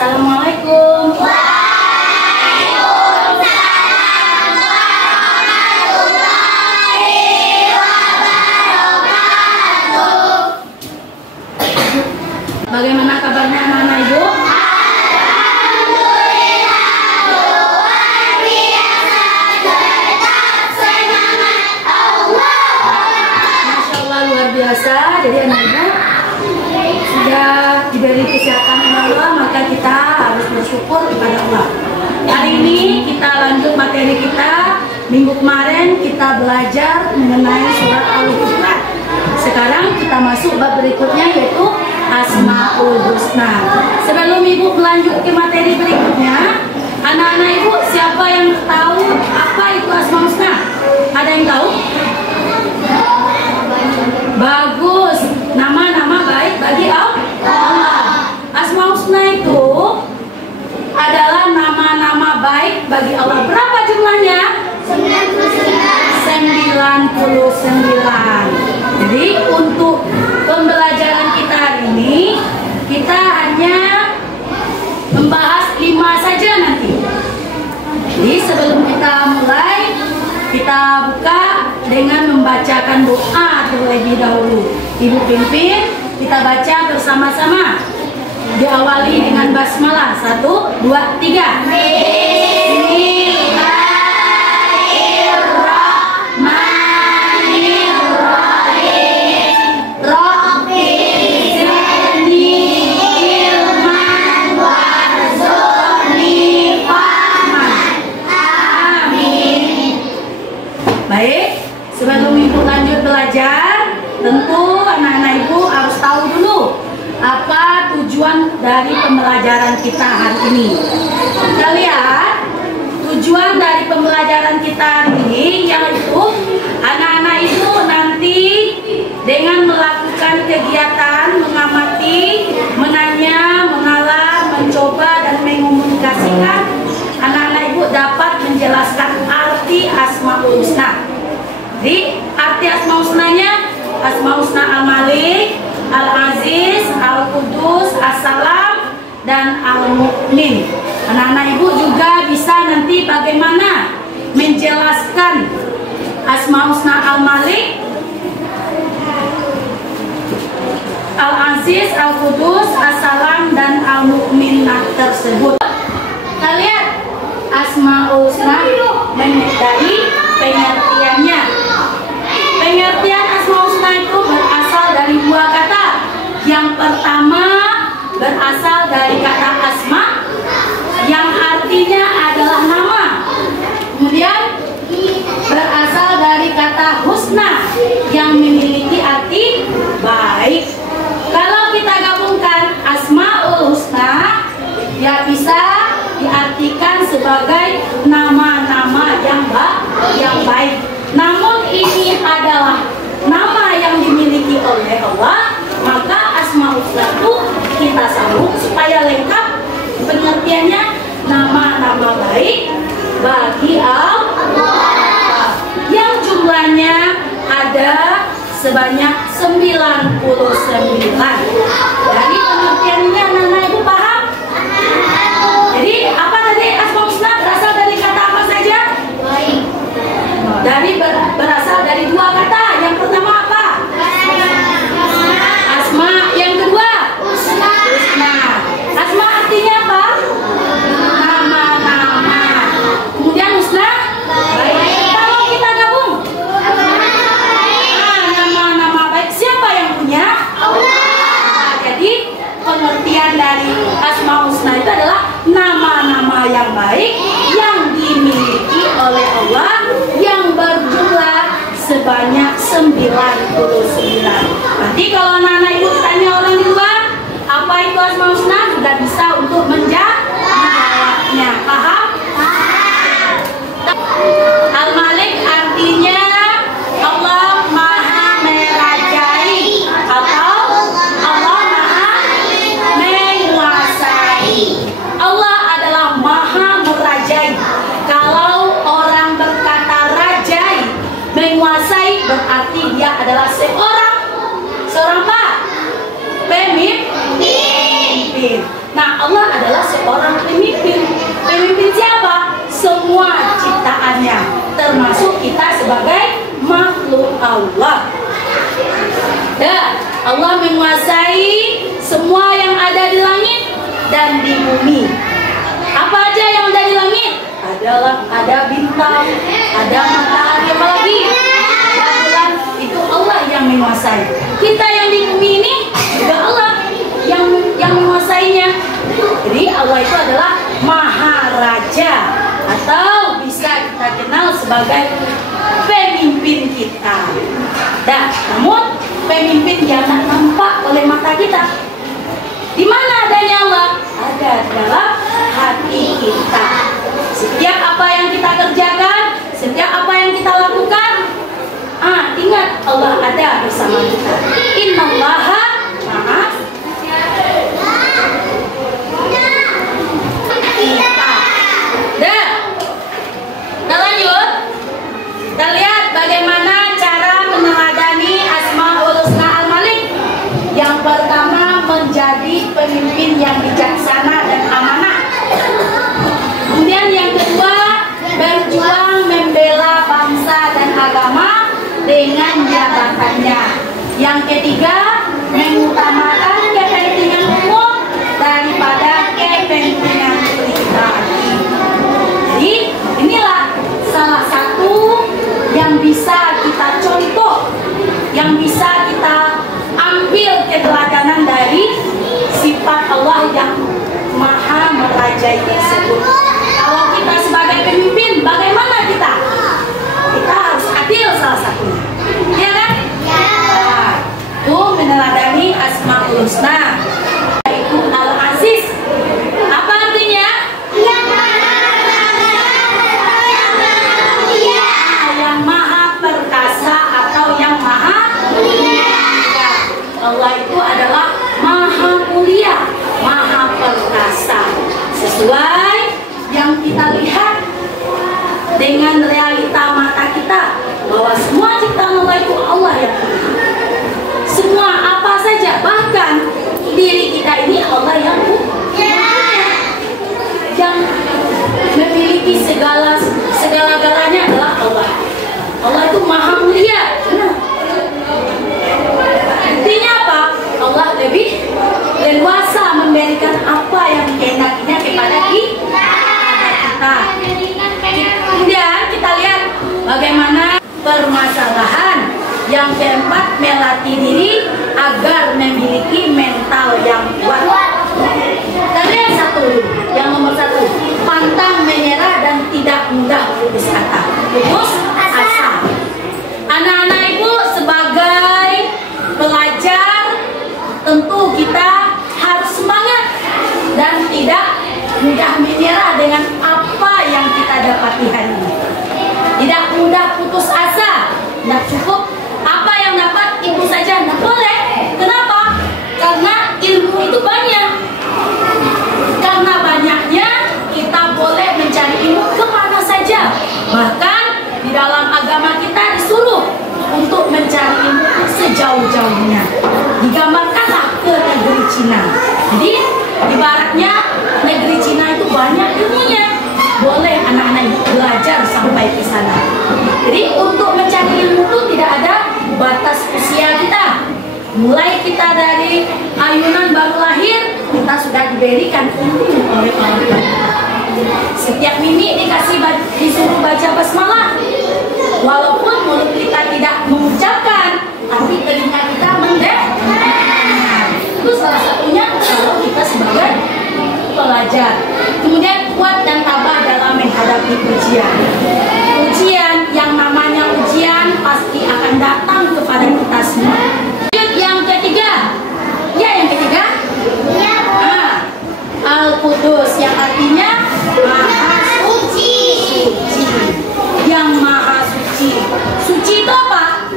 Assalamualaikum. Bagaimana kabarnya anak-anak Ibu? Alhamdulillah luar biasa, tetap semangat Allah. Masya Allah luar biasa. Jadi anak Ibu sudah diberi kesehatan oleh Allah, maka kita harus bersyukur kepada Allah. Hari ini kita lanjut materi kita. Minggu kemarin kita belajar mengenai surat Al-Hujurat. Sekarang kita masuk bab berikutnya, yaitu Asmaul Husna. Sebelum Ibu melanjut ke materi berikutnya, anak-anak Ibu siapa yang tahu apa itu Asmaul Husna? Ada yang tahu? Bagus. Nama-nama baik bagi Allah. Asmaul Husna itu adalah nama-nama baik bagi Allah. Berapa jumlahnya? 99. Jadi untuk pembelajaran kita hari ini, kita hanya membahas 5 saja nanti. Jadi sebelum kita mulai, kita buka dengan membacakan doa terlebih dahulu. Ibu pimpin, kita baca bersama-sama. Diawali dengan basmalah. 1, 2, 3. Baik, sebelum Ibu lanjut belajar, tentu anak-anak Ibu harus tahu dulu apa tujuan dari pembelajaran kita hari ini. Kita lihat tujuan dari pembelajaran kita hari ini, yaitu anak-anak Ibu nanti dengan melakukan kegiatan mengamati, menanya, mengalah, mencoba dan mengomunikasikan, anak-anak Ibu dapat menjelaskan arti Asmaul Husna. Jadi arti Asmaul Husnanya, Asmaul Husna Al-Malik, Al-Aziz, Al-Qudus, As-Salam, dan Al-Mu'min. Anak-anak Ibu juga bisa nanti bagaimana menjelaskan Asmaul Husna Al-Malik, Al-Aziz, Al-Qudus, As-Salam, dan Al-Mu'min tersebut. Kita lihat Asmaul Husna dari pengertiannya. Pengertian Asmaul Husna itu berasal dari 2 kata. Yang pertama berasal dari kata asma, yang artinya adalah nama. Kemudian berasal dari kata husna, yang memiliki arti baik. Kalau kita gabungkan Asmaul Husna, ya bisa diartikan sebagai nama-nama yang baik. Namun ini adalah nama yang dimiliki oleh Allah, maka Asmaul Husna itu kita sambung supaya lengkap pengertiannya, nama-nama baik bagi Allah, yang jumlahnya ada sebanyak 99. Dari pengertian ini anak-anak Ibu paham? Jadi apa tadi Asmaul Husna berasal dari kata apa saja? Berasal dari 2 kata. Yang pertama apa? Asma. Yang kedua? Husna. Asma artinya apa? Nama-nama. Kemudian husna? Baik. Kalau kita gabung? Nama-nama baik. Siapa yang punya? Allah. Jadi pengertian dari Asmaul Husna itu adalah nama-nama yang baik yang dimiliki oleh Allah, yang berjumlah sebanyak 99. Nanti kalau anak-anak Ibu tanya orang di luar, apa itu Asmaul Husna, sudah bisa untuk menjawabnya. Paham? Al-Malik artinya Allah Maha Merajai atau Allah Maha Menguasai. Allah adalah Maha Merajai. Kalau orang berkata rajai, menguasai, berarti dia adalah seorang apa? Pemimpin. Nah, Allah adalah seorang pemimpin. Pemimpin siapa? Semua ciptaannya, termasuk kita sebagai makhluk Allah. Dan Allah menguasai semua yang ada di langit dan di bumi. Apa aja yang ada di langit? Ada bintang, ada matahari, apalagi ada bulan. Itu Allah yang menguasai. Kita yang di bumi ini juga Allah yang menguasainya. Jadi Allah itu adalah Maharaja, atau bisa kita kenal sebagai pemimpin kita. Dan namun pemimpin yang tak nampak oleh mata kita. Di mana adanya Allah? Ada dalam hati kita. Setiap apa yang kita kerjakan, setiap apa yang kita lakukan, ingat Allah ada bersama kita. Innallaha ma'a kita. Dah. Kita lanjut. Kita lihat bagaimana cara meneladani Asmaul Husna Al-Malik. Yang pertama, menjadi pemimpin yang bijaksana dan amanah. Kemudian yang kedua, berjuang membela bangsa dan agama dengan jabatannya. Yang ketiga, mengutamakan kepentingan umum daripada kepentingan pribadi. Jadi inilah salah satu yang bisa kita contoh, yang bisa kita ambil keteladanan dari sifat Allah yang maha merajai tersebut. Kalau kita sebagai pemimpin, bagaimana kita? Kita harus adil salah satunya, ya kan? Nah, itu meneladani Asmaul Husna, yaitu Al-Aziz. Apa artinya? Yang maha perkasa atau yang maha mulia. Allah itu adalah maha mulia, maha perkasa. Sesuai yang kita lihat dengan realita mata kita, bahwa semua ciptaan Allah itu Allah yang punya. Semua apa saja, bahkan diri kita ini Allah yang punya, yang memiliki segala-galanya adalah Allah. Allah itu maha mulia. Intinya apa? Allah lebih leluasa memberikan apa yang dikehendakinya kepada kita. Kemudian kita lihat bagaimana permasalahan yang keempat, melatih diri agar memiliki mental yang kuat. Kita lihat yang nomor satu, pantang menyerah dan tidak mudah putus asa. Anak-anak ibu sebagai pelajar, tentu kita harus semangat dan tidak mudah menyerah dengan apa yang kita dapati hari ini. Tidak mudah putus asa. Tidak cukup apa yang dapat ibu saja, tidak boleh. Kenapa? Karena ilmu itu banyak. Karena banyaknya, kita boleh mencari ilmu kemana saja. Bahkan di dalam agama kita disuruh untuk mencari ilmu sejauh-jauhnya. Digambarkanlah ke negeri Cina. Jadi ibaratnya negeri Cina itu banyak ilmunya. Boleh anak-anak belajar sampai ke sana. Jadi untuk mencari ilmu itu tidak ada batas usia kita. Mulai kita dari ayunan baru lahir, kita sudah diberikan ilmu oleh orang tua. Setiap minggu disuruh baca basmalah. Walaupun mulut kita tidak mengucapkan, tapi telinga kita mendengar. Itu salah satunya kalau kita sebagai pelajar. Kemudian kuat dan tabah dalam menghadapi ujian. Ujian, yang namanya ujian pasti akan datang kepada kita semua. Yang ketiga, yang ketiga, Al-Qudus, yang artinya Maha Suci. Yang Maha Suci. Suci itu apa?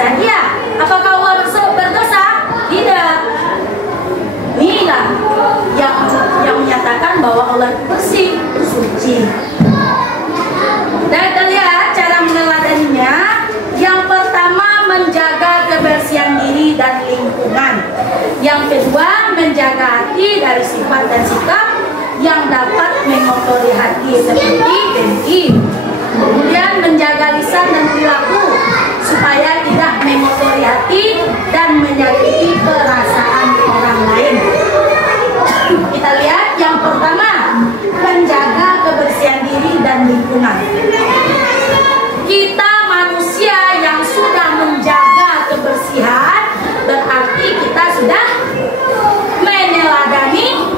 berdosa? Iya. Apakah Allah berdosa? Tidak. Inilah yang menyatakan bahwa Allah bersih, suci. Dan kita lihat cara meneladaninya. Yang pertama, menjaga kebersihan diri dan lingkungan. Yang kedua, menjaga hati dari sifat dan sikap yang dapat mengotori hati seperti dengki. Kemudian menjaga lisan dan perilaku supaya tidak mengotori hati dan menyakiti perasaan orang lain. Kita lihat yang pertama, menjaga kebersihan diri dan lingkungan. Kita manusia yang sudah menjaga kebersihan berarti kita sudah meneladani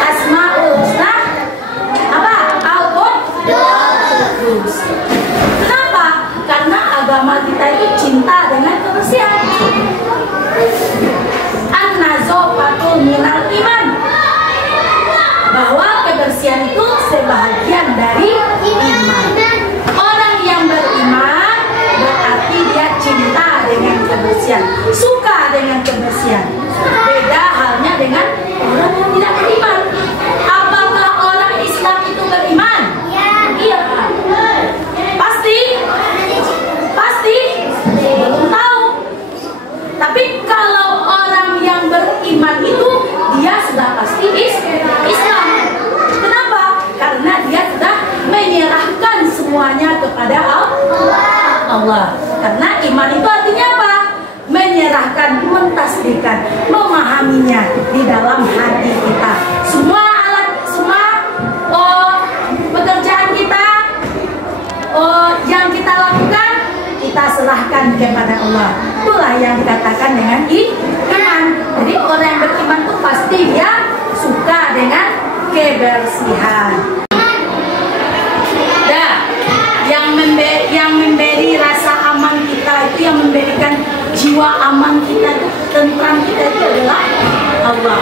Asmaul Husna Al-Qudus. Kenapa? Karena agama kita itu cinta dengan kebersihan. An-nazofatul minal iman, bahwa kebersihan itu sebahagian dari iman. Orang yang beriman berarti dia cinta dengan kebersihan, suka dengan kebersihan. Beda halnya dengan orang yang tidak beriman. Apakah orang Islam itu beriman? Iya. Pasti? Belum tahu. Tapi kalau orang yang beriman itu dia sudah pasti Islam. Kenapa? Karena dia sudah menyerahkan semuanya kepada Allah. Karena iman itu artinya apa? Menyerahkan, mentasbihkan, memahaminya di dalam hati kita. Semua pekerjaan kita, yang kita lakukan, kita serahkan kepada Allah. Itulah yang dikatakan dengan iman. Jadi orang yang beriman itu pasti dia suka dengan kebersihan. Nah, yang memberi rasa aman kita itu, yang memberikan jiwa aman kita itu, tentram kita itu adalah Allah.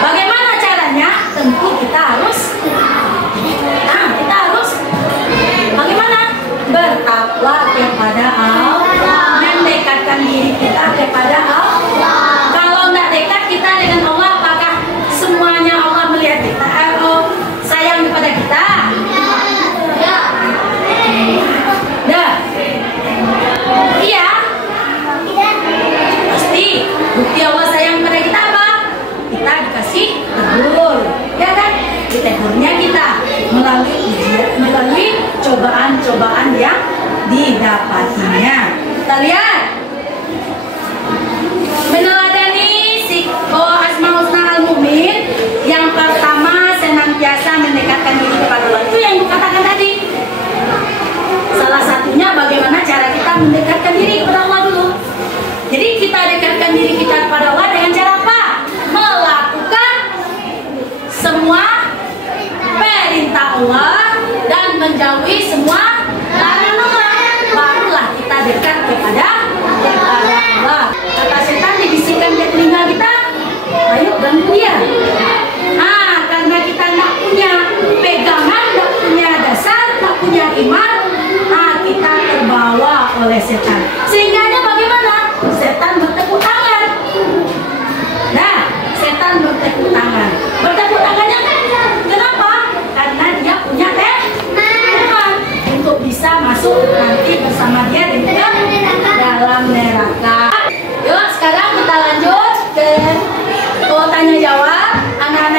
Bagaimana caranya? Tentu kita harus bagaimana? Bertakwa kepada Allah, mendekatkan diri kita kepada Allah. Kalau tidak dekat kita dengan Allah, apakah semuanya Allah melihat kita? Sayang kepada kita? Iya. Pasti. Bukti Allah sayang kepada kita apa? Kita dikasih tegur, ya kan? Ditegurnya kita melalui cobaan-cobaan yang didapatinya. Kita lihat, meneladani Asmaul Husna Al-Mu'min. Yang pertama, senantiasa mendekatkan diri kepada Allah. Itu yang dikatakan tadi. Salah satunya bagaimana cara kita mendekatkan diri kepada Allah dulu. Jadi kita dekatkan diri kita kepada Allah dengan cara apa? Melakukan semua perintah Allah dan menjauhi semua larangan Allah. Barulah kita dekat kepada Allah. Kata setan dibisikkan ke telinga kita, ayo ganggu dia. Karena kita nggak punya pegangan, nggak punya dasar, nggak punya iman, kita terbawa oleh setan. Sehingganya bagaimana? Setan bertepuk tangan. Nah, setan bertepuk tangan. Bertepuk tangannya kenapa? Karena dia punya teman untuk bisa masuk nanti bersama dia dan juga dalam neraka. Yuk, sekarang kita lanjut ke tanya jawab. Anak-anak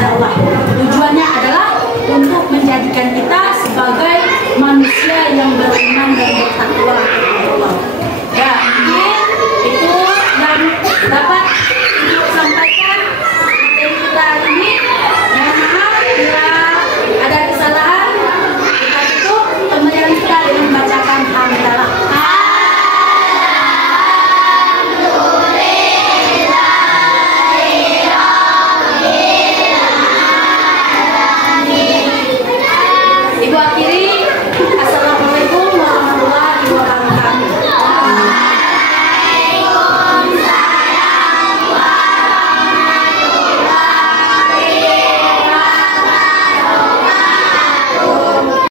kepada Allah. Tujuannya adalah untuk menjadikan kita sebagai manusia yang beriman dan bertakwa.